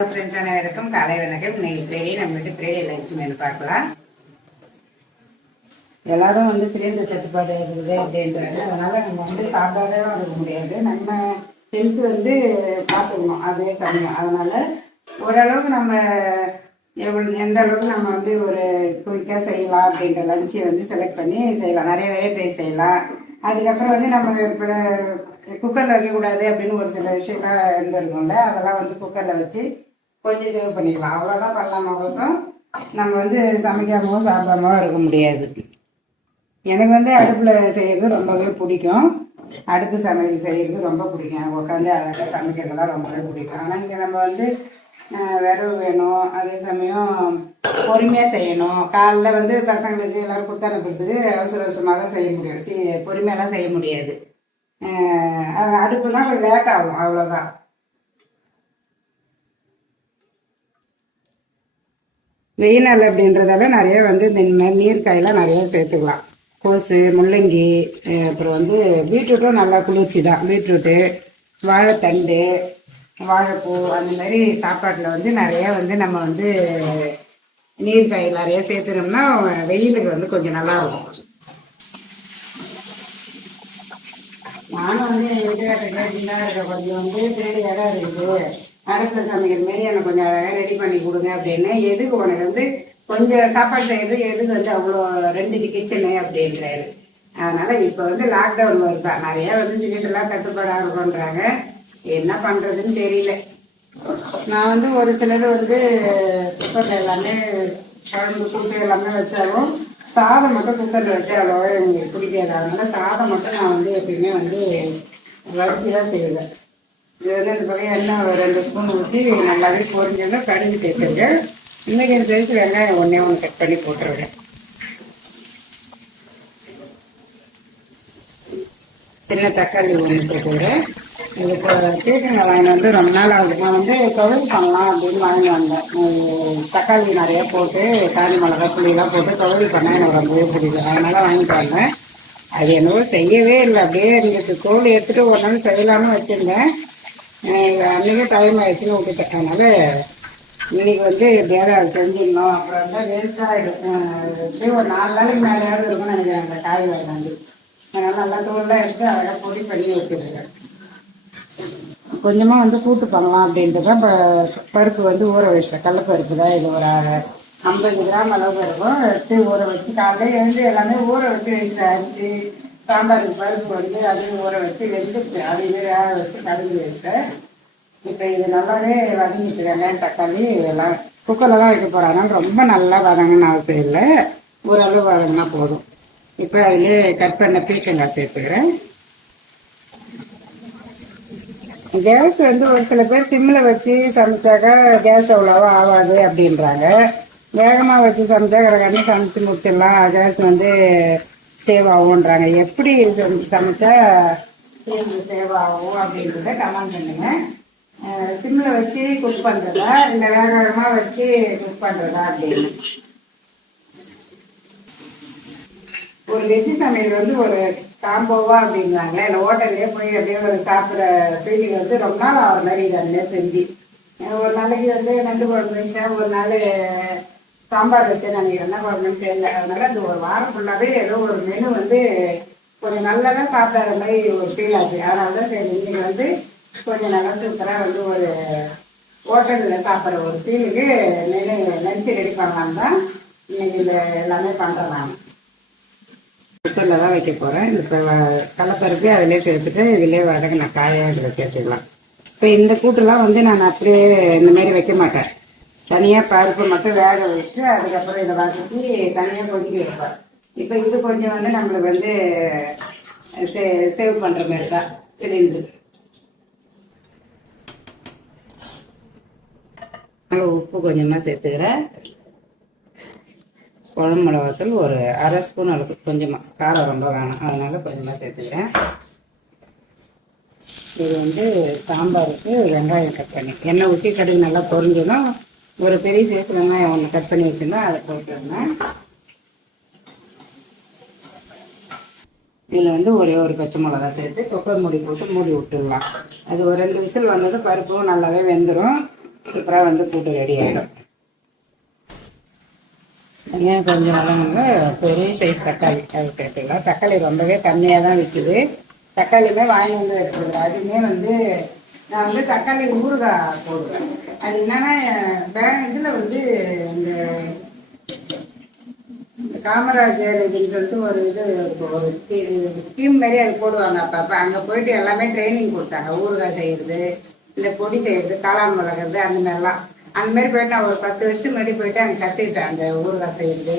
Friends அனைவருக்கும் காலை வணக்கம். இன்னைக்கு நம்ம வீட்டு பிரேடி லஞ்ச் மெனு பார்க்கலாம். எல்லாரும் சிலிண்டர் தட்டுப்பாடு இருக்குது அப்படின்றாங்க. அதனால நம்ம சாப்பாடே இருக்க முடியாது. நம்ம ஹெல்த் பார்த்துக்கணும், அதே கம்மியாக. அதனால ஓரளவுக்கு நம்ம எந்த அளவுக்கு நம்ம ஒரு குயிக்காக செய்யலாம் அப்படின்ற லஞ்சை செலக்ட் பண்ணி செய்யலாம். நிறைய வெரைட்டி செய்யலாம். அதுக்கப்புறம் நம்ம இப்போ குக்கரில் வைக்கக்கூடாது அப்படின்னு ஒரு சில விஷயம்லாம் இருந்திருக்கும்ல, அதெல்லாம் குக்கரில் வச்சு கொஞ்சம் சேவ் பண்ணிக்கலாம். அவ்வளோதான் பண்ணலாமா கோசம் நம்ம சமைக்காமோ சாப்பிடாமோ இருக்க முடியாது. எனக்கு அடுப்பில் செய்கிறது ரொம்பவே பிடிக்கும். அடுப்பு சமையல் செய்கிறது ரொம்ப பிடிக்கும். எனக்கு உட்காந்து அழகாக சமைக்கிறதுலாம் ரொம்பவே பிடிக்கும். ஆனால் இங்கே நம்ம விரவு வேணும், அதே சமயம் பொறுமையாக செய்யணும். காலைல பசங்களுக்கு எல்லோரும் கொடுத்து அனுப்புறதுக்கு அவசரமாக தான் செய்ய முடியும். பொறுமையெல்லாம் செய்ய முடியாது. அடுப்புனா கொஞ்சம் லேட் ஆகும், அவ்வளோதான். வெயில் நாள் அப்படின்றதால நிறைய இந்த நீர்க்காயெல்லாம் நிறைய சேர்த்துக்கலாம். கோஸு, முள்ளங்கி, அப்புறம் பீட்ரூட்டும் நல்லா குளிர்ச்சி தான். பீட்ரூட்டு, வாழைத்தண்டு, வாழைப்பூ, அந்த மாதிரி சாப்பாட்டில் நிறைய நம்ம நீர்க்காய் நிறைய சேர்த்துனோம்னா வெயிலுக்கு கொஞ்சம் நல்லா இருக்கும். நானும் எங்கள் வீட்டுக்காரர் கேட்டுதான் இருக்க, கொஞ்சம் திருடி இடம் இருக்குது, அடுப்பில் சமைக்கிற மாரி எனக்கு கொஞ்சம் அழகாக ரெடி பண்ணி கொடுங்க அப்படின்னு. எதுக்கு உனக்கு கொஞ்சம் சாப்பாடு செய்யறது எதுக்கு அவ்வளோ 2 கிச்சனு அப்படின்றாரு. அதனால் இப்போ லாக்டவுன் வருதா, நிறையா சிலிண்டர்லாம் தட்டுப்பாடாக இருக்குன்றாங்க. என்ன பண்ணுறதுன்னு தெரியல. நான் ஒரு சிலது குக்கரில் எல்லாமே குழம்பு கூட்டு எல்லாமே வச்சாலும் சாதம் மட்டும் குக்கரில் வச்சு அவ்வளோவா எனக்கு பிடிக்காது. அதனால சாதம் மட்டும் நான் எப்பயுமே வறுத்து தான் செய்வேன். இது இந்த பக்கம் எண்ணெய் 2 ஸ்பூன் ஊற்றி நல்லாவே பொரிஞ்சோன்னா கடுகு சேர்த்துருக்கேன். இன்னைக்கு எனக்கு தெரிஞ்சு வெங்காயம் ஒன்றே கட் பண்ணி போட்டுருவேன். சின்ன தக்காளி ஒன்று சேர்த்துக்கிறேன். இப்போ தேக்குங்க வாங்கி ரொம்ப நாள் ஆகுது. நான் துவையல் பண்ணலாம் அப்படின்னு வாங்கி வந்தேன். தக்காளி நிறையா போட்டு காஞ்சி மிளகா புளியெல்லாம் போட்டு துவையல் பண்ணால் எனக்கு ரொம்பவே பிடிக்கும். அதனால வாங்கிட்டு வந்தேன். அது என்னவோ செய்யவே இல்லை. அப்படியே எனக்கு தோல் எடுத்துகிட்டு ஒரு நாள் செய்யலாம்னு வச்சுருந்தேன். அன்றைக்கே டைம் ஆகிடுச்சுன்னு விட்டுட்டேன். அதனால் இன்னைக்கு எப்படியாவது அது செஞ்சிடணும். அப்புறம் வேஸ்ட்டாகிடும். எப்படியும் ஒரு 4 நாளைக்கு மேலேயாவது இருக்கும்னு நினைக்கிறேன் அந்த காய் வாங்கி. அதனால் நல்லா தோல்லாம் எடுத்து அழகாக பொடி பண்ணி வச்சுருக்கேன். கொஞ்சமாக கூட்டு பண்ணலாம் அப்படின்ட்டு தான் இப்போ பருப்பு ஊற வச்சிட்டேன். கடலப்பருப்பு தான். இது ஒரு 50 கிராம் அளவுக்கு இருக்கும். எடுத்து ஊற வச்சு காலையில் எல்லாமே ஊற வச்சு வச்சேன். அரிசி, சாம்பாருக்கு பருப்பு அதையும் ஊற வச்சு வெந்துட்டு அதையுமே வேக வச்சு கடுகு வச்சேன். இப்போ இது நல்லாவே வதங்கிட்டு வெங்காயம் தக்காளி எல்லாம் குக்கரில் தான் வைக்க போகிறாங்க. ரொம்ப நல்லா வதங்கன்னு அவசியம் இல்லை, ஓரளவு வதங்கினா போதும். இப்போ அதிலே கட் பண்ண பீக்கங்காய் சேர்த்துக்கிறேன். கேஸ் ஒரு சில பேர் சிம்மில் வச்சு சமைச்சாக்கா கேஸ் அவ்வளோவா ஆகாது அப்படின்றாங்க. வேகமாக வச்சு சமைச்சா கடற்கடனே சமைச்சு முடிச்சிடலாம், கேஸ் சேவ் ஆகுன்றாங்க. எப்படி சமைச்சா சேவ் ஆகும் அப்படின்றத கமெண்ட் பண்ணுங்க. சிம்மில் வச்சு குக் பண்ணுறதா இல்லை வேக வேகமாக வச்சு குக் பண்ணுறதா அப்படின்னு. ஒரு வெஜ்ஜு சமையல் ஒரு காம்போவா அப்படிங்கிறாங்க. இல்லை ஹோட்டல்லே போய் அப்படியே ஒரு சாப்பிட்ற ஃபீலிங் ரொம்ப நாள் ஆகிற மாதிரி இதுலேயே செஞ்சு ஒரு நாளைக்கு நண்டு குழம்பு வச்சேன், ஒரு நாள் சாம்பார் வச்சேன். நான் என்ன குழம்புன்னு தெரியல. அதனால இந்த ஒரு வாரம் ஃபுல்லாகவே ஏதோ ஒரு மெனு கொஞ்சம் நல்லா தான் சாப்பிடாத மாதிரி ஒரு ஃபீல் ஆச்சு. அதனால தான் சரி இன்னைக்கு கொஞ்சம் நல்லா சூப்பராக ஒரு ஹோட்டலில் சாப்பிட்ற ஒரு ஃபீலுக்கு மெனு லஞ்சு ரெடி பண்ணலாம் தான் இன்னைக்கு இந்த எல்லாமே பண்ணுறேன். நான் குக்கரில் தான் வைக்க போகிறேன். இப்போ கடலப்பருப்பு அதிலே சேர்த்துட்டு இதிலே வதங்கின காயாக இதில் சேர்த்துக்கலாம். இப்போ இந்த கூட்டுலாம் நான் அப்படியே இந்தமாரி வைக்க மாட்டேன். தனியாக பருப்பு மட்டும் வேக வச்சுட்டு அதுக்கப்புறம் இதை வதக்கி தனியாக கொதிக்க வைப்பேன். இப்போ இது கொஞ்சம் நம்மளுக்கு சேவ் பண்ணுற மாதிரி தான் சிலிண்டர். நல்லா உப்பு கொஞ்சமாக சேர்த்துக்கிறேன். குழம்பு மிளகாத்தூள் ஒரு 1/2 ஸ்பூன் அளவுக்கு, கொஞ்சமாக காரம் ரொம்ப வேணும், அதனால கொஞ்சமாக சேர்த்துக்கிறேன். இது சாம்பாருக்கு வெங்காயம் கட் பண்ணி எண்ணெய் ஊற்றி கடுகு நல்லா பொரிஞ்சதும் ஒரு பெரிய சைஸ் வெங்காயம் ஒன்று கட் பண்ணி வச்சுருந்தேன், அதை போட்டுருந்தேன். இதில் ஒரே ஒரு பச்சை மிளகா சேர்த்து குக்கர் மூடி போட்டு மூடி விட்டுடலாம். அது ஒரு 2 விசில் வந்தது பருப்பும் நல்லாவே வெந்துடும். சூப்பராக வந்து கூட்டு ரெடி ஆகிடும். வெங்காயம் கொஞ்சம் வதங்குங்க. பெரிய சைஸ் தக்காளி அது கேட்டுக்கலாம். தக்காளி ரொம்பவே கம்மியாக தான் விற்கிது. தக்காளியுமே வாங்கி வந்து வச்சுருக்குறேன். அதுவுமே வந்து நான் வந்து தக்காளி ஊறுகாய் போடுவேன். அது என்னன்னா இதில் வந்து இந்த காமராஜர் இதுன்னு சொல்லிட்டு ஒரு ஒரு ஸ்கீம் மாரி அது போடுவாங்க. அப்போ அங்கே போயிட்டு எல்லாமே ட்ரைனிங் கொடுத்தாங்க. ஊறுகாய் செய்கிறது, இல்லை பொடி செய்கிறது, காளான் வளர்க்குறது, அந்த மாதிரிலாம். அந்த மாதிரி போயிட்டு நான் ஒரு 10 வருஷம் முன்னாடி போயிட்டு அங்கே கற்றுக்கிட்டேன். அந்த ஊறுகாய் செய்கிறது,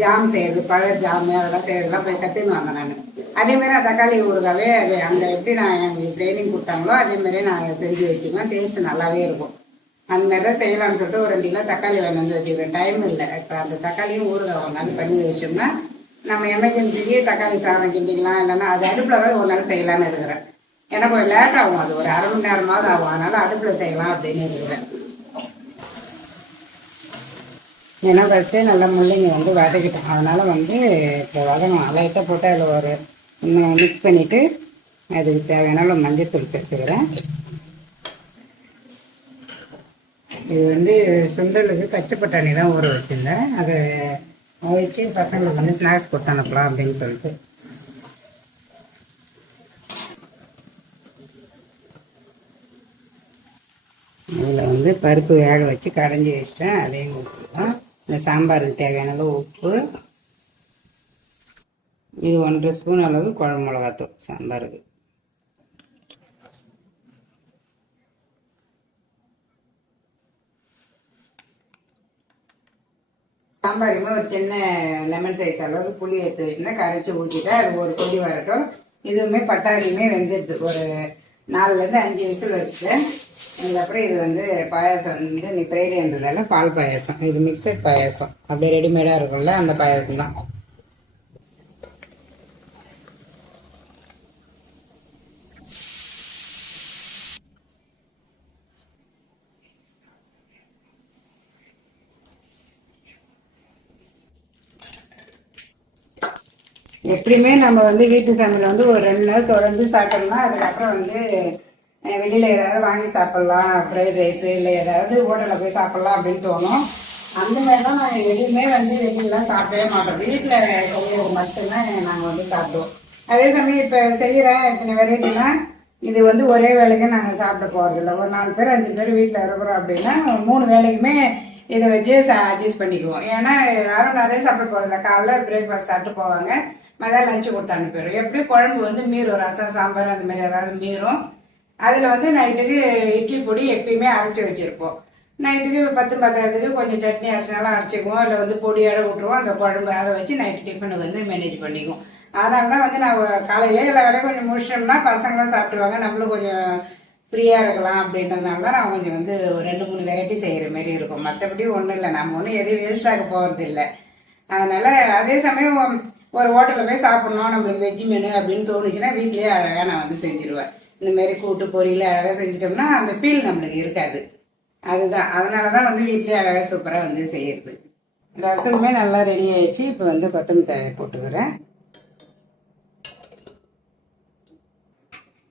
ஜாம் செய்கிறது, பழ ஜாமு அதெல்லாம் செய்யறதுலாம் போய் கற்றுக்குவாங்க. நான் அதேமாரி தக்காளி ஊறுகாவே அது அந்த எப்படி நான் எனக்கு ட்ரைனிங் கொடுத்தாங்களோ அதேமாரி நான் செஞ்சு வச்சுக்குவேன். டேஸ்ட்டு நல்லாவே இருக்கும். அந்த மாதிரி தான் செய்யலாம்னு சொல்லிட்டு ஒரு 2 கிலோ தக்காளி வாங்கி வந்து வச்சுக்கிறேன். டைம் இல்லை. இப்போ அந்த தக்காளியும் ஊறுகாய் ஒரு நாள் பண்ணி வச்சோம்னா நம்ம எமர்ஜென்சிக்கு தக்காளி சாதம் கிண்டிக்கலாம். இல்லைன்னா அது அடுப்பில் தான் ஒரு நாள் செய்யலாம்னு இருக்கிறேன். ஏன்னா கொஞ்சம் லேட் ஆகும். அது ஒரு 1/2 மணி நேரமாவது ஆகும். அதனால் அடுப்பில் செய்யலாம் அப்படின்னு இருக்கிறேன். ஏன்னா ஃபஸ்ட்டே நல்லா முள்ளைங்க வந்து வதக்கிட்டோம். அதனால் வந்து இப்போ வதங்கணும். லைட்டாக போட்டு அதில் ஒரு மிக்ஸ் பண்ணிவிட்டு அதுக்கு தேவையான மஞ்சள் தூள் சேர்த்துக்கிறேன். இது வந்து சுண்டலுக்கு பச்சை பட்டாணி தான் ஊற வச்சுருந்தேன். அதை வச்சு பசங்களுக்கு வந்து ஸ்நாக்ஸ் கொடுத்து அனுப்பலாம் அப்படின்னு சொல்லிட்டு. அதில் வந்து பருப்பு வேக வச்சு கடைஞ்சி வச்சிட்டேன். அதையும் ஊற்றிக்கலாம். இந்த சாம்பாருக்கு தேவையான அளவு உப்பு. இது 1.5 ஸ்பூன் அளவு குழம்பு மிளகாத்தூள் சாம்பாருக்கு. சாம்பாருக்குமே ஒரு சின்ன லெமன் சைஸ் அளவுக்கு புளி எடுத்து வச்சுன்னா கரைச்சி ஊற்றிட்டா அது ஒரு கொதி வரட்டும். இதுவுமே பட்டாணியுமே வெந்துடுது. ஒரு 4லேருந்து 5 விசில் வச்சுட்டேன். அதுக்கப்புறம் இது வந்து பாயாசம் வந்து நீ ஃப்ரைடேன்றதால பால் பாயாசம். இது மிக்சட் பாயாசம் அப்படியே ரெடிமேடாக இருக்கும்ல, அந்த பாயாசம் தான். எப்படியுமே நம்ம வந்து வீட்டு சமையல் வந்து ஒரு 2 நாள் தொடர்ந்து சாப்பிட்டோம்னா அதுக்கப்புறம் வந்து வெளியில் ஏதாவது வாங்கி சாப்பிட்லாம், ஃப்ரைட் ரைஸு இல்லை ஏதாவது ஹோட்டலில் போய் சாப்பிட்லாம் அப்படின்னு தோணும். அந்த மாதிரி தான் நாங்கள் எதுவுமே வந்து வெளியிலாம் சாப்பிடவே மாட்டோம். வீட்டில் செய்யறது மட்டும்தான் நாங்கள் வந்து சாப்பிடுவோம். அதே சமயம் இப்போ செய்கிற இத்தனை வெரைட்டினா இது வந்து ஒரே வேலைக்கு நாங்கள் சாப்பிட போகிறதில்ல. ஒரு 4 பேர் 5 பேர் வீட்டில் இருக்கிறோம் அப்படின்னா 3 வேலைக்குமே இதை வச்சு அட்ஜஸ்ட் பண்ணிக்குவோம். ஏன்னா யாரும் நிறைய சாப்பிட போகிறதில்ல. காலைல பிரேக்ஃபாஸ்ட் சாப்பிட்டு போவாங்க, மதியம் லஞ்சு கொடுத்து அனுப்பிடுறோம். எப்படி குழம்பு வந்து மீறும், ரசம் சாம்பார் அந்த மாதிரி ஏதாவது மீறும். அதில் வந்து நைட்டுக்கு இட்லி பொடி எப்பயுமே அரைச்சி வச்சுருப்போம். நைட்டுக்கு 10 10 கொஞ்சம் சட்னி அரைச்சினாலும் அரைச்சிக்குவோம். இல்லை வந்து பொடியோட விட்டுருவோம். அந்த குழம்பு அதை வச்சு நைட்டு டிஃபனுக்கு வந்து மேனேஜ் பண்ணிக்குவோம். அதனால தான் வந்து நான் காலையிலே எல்லா வேலையும் கொஞ்சம் முடிச்சிட்டோம்னா பசங்களும் சாப்பிடுவாங்க, நம்மளும் கொஞ்சம் ஃப்ரீயாக இருக்கலாம் அப்படின்றதுனால தான் நான் கொஞ்சம் வந்து ஒரு 2-3 வெரைட்டி செய்கிற மாதிரி இருக்கும். மற்றபடி ஒன்றும் இல்லை, நம்ம ஒன்றும் எதையும் வேஸ்டாக போகிறது இல்லை. அதனால் அதே சமயம் ஒரு ஹோட்டலில் போய் சாப்பிட்ணும் நம்மளுக்கு வெஜ்ஜு மெனு அப்படின்னு தோணுச்சுன்னா வீட்லேயே அழகாக நான் வந்து செஞ்சுருவேன். இந்தமாரி கூட்டு பொரியல் அழகாக செஞ்சிட்டோம்னா அந்த ஃபீல் நம்மளுக்கு இருக்காது. அதுதான், அதனால தான் வந்து வீட்லேயே அழகாக சூப்பராக வந்து செய்யறது. ரசமுமே நல்லா ரெடி ஆயிடுச்சு. இப்போ வந்து கொத்தமல்லி தழை போட்டுக்கிறேன்.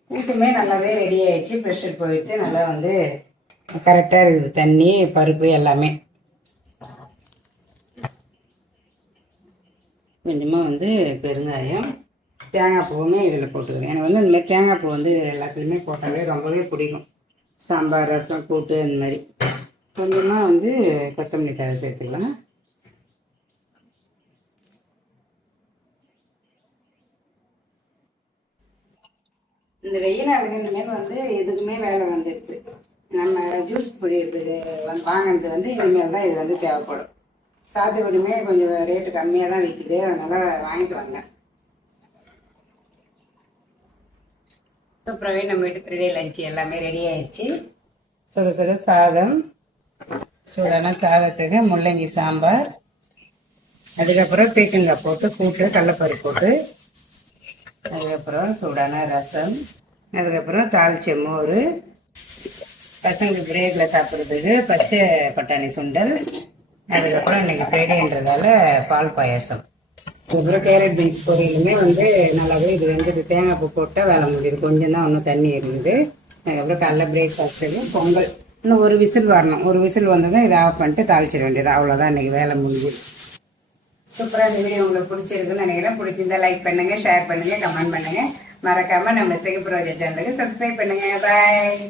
கூட்டுமே நல்லாவே ரெடி ஆயிடுச்சு. ப்ரெஷர் போயிட்டு நல்லா வந்து கரெக்டாக இருக்குது. தண்ணி பருப்பு எல்லாமே. கொஞ்சமாக வந்து பெருங்காயம், தேங்காய் பூவுமே இதில் போட்டுக்கிறேன். எனக்கு வந்து இந்த மாதிரி தேங்காய் பூ வந்து எல்லாத்துலேயுமே போட்டாலே ரொம்பவே பிடிக்கும். சாம்பார், ரசம், கூட்டு அந்த மாதிரி. கொஞ்சமாக வந்து கொத்தமல்லி தழை சேர்த்துக்கலாம். இந்த வெயில் நாளுக்கு இனிமேல் வந்து எதுக்குமே வேலை வந்துடுது. நம்ம ஜூஸ் புழியறதுக்கு வாங்கினது வந்து இனிமேல் தான் இது வந்து தேவைப்படும். சாத்துக்குடியுமே கொஞ்சம் ரேட்டு கம்மியாக தான் விற்குது, அதனால் வாங்கிட்டு வந்தேன். சூப்பராகவே நம்ம வீட்டு ஃப்ரைடே லஞ்சு எல்லாமே ரெடி ஆயிடுச்சு. சுட சுட சாதம், சூடான சாதத்துக்கு முள்ளங்கி சாம்பார், அதுக்கப்புறம் பீக்கங்காய் போட்டு கூட்டு, கடலைப்பருப்பு போட்டு, அதுக்கப்புறம் சூடான ரசம், அதுக்கப்புறம் தாளிச்ச மோர், பசங்களுக்கு பிரேக்கில் சாப்பிட்றதுக்கு பச்சை பட்டாணி சுண்டல், அதுக்கப்புறம் இன்னைக்கு ஃப்ரைடேன்றதால பால் பாயாசம், அதுக்கப்புறம் கேரட் பீன்ஸ் பொரியலுமே வந்து நல்லாவே இது வந்து தேங்காய் பூ போட்டால் வேலை முடியுது. கொஞ்சம் தான் ஒன்றும் தண்ணி இருந்தது. அதுக்கப்புறம் காலைல பிரேக்ஃபாஸ்ட்டுக்கு பொங்கல். இன்னும் ஒரு விசில் வரணும். ஒரு விசில் வந்ததும் இதை ஆஃப் பண்ணிட்டு தாளிச்சிட வேண்டியது. அவ்வளோதான், இன்றைக்கி வேலை முடிஞ்சு. சூப்பராக இந்த வீடியோ உங்களுக்கு பிடிச்சிருக்குன்னு நினைக்கிறேன். பிடிச்சிருந்தா லைக் பண்ணுங்கள், ஷேர் பண்ணுங்கள், கமெண்ட் பண்ணுங்கள். மறக்காமல் நம்ம சிகப்பு ரோஜா சேனலுக்கு சப்ஸ்கிரைப் பண்ணுங்கள். பாய்.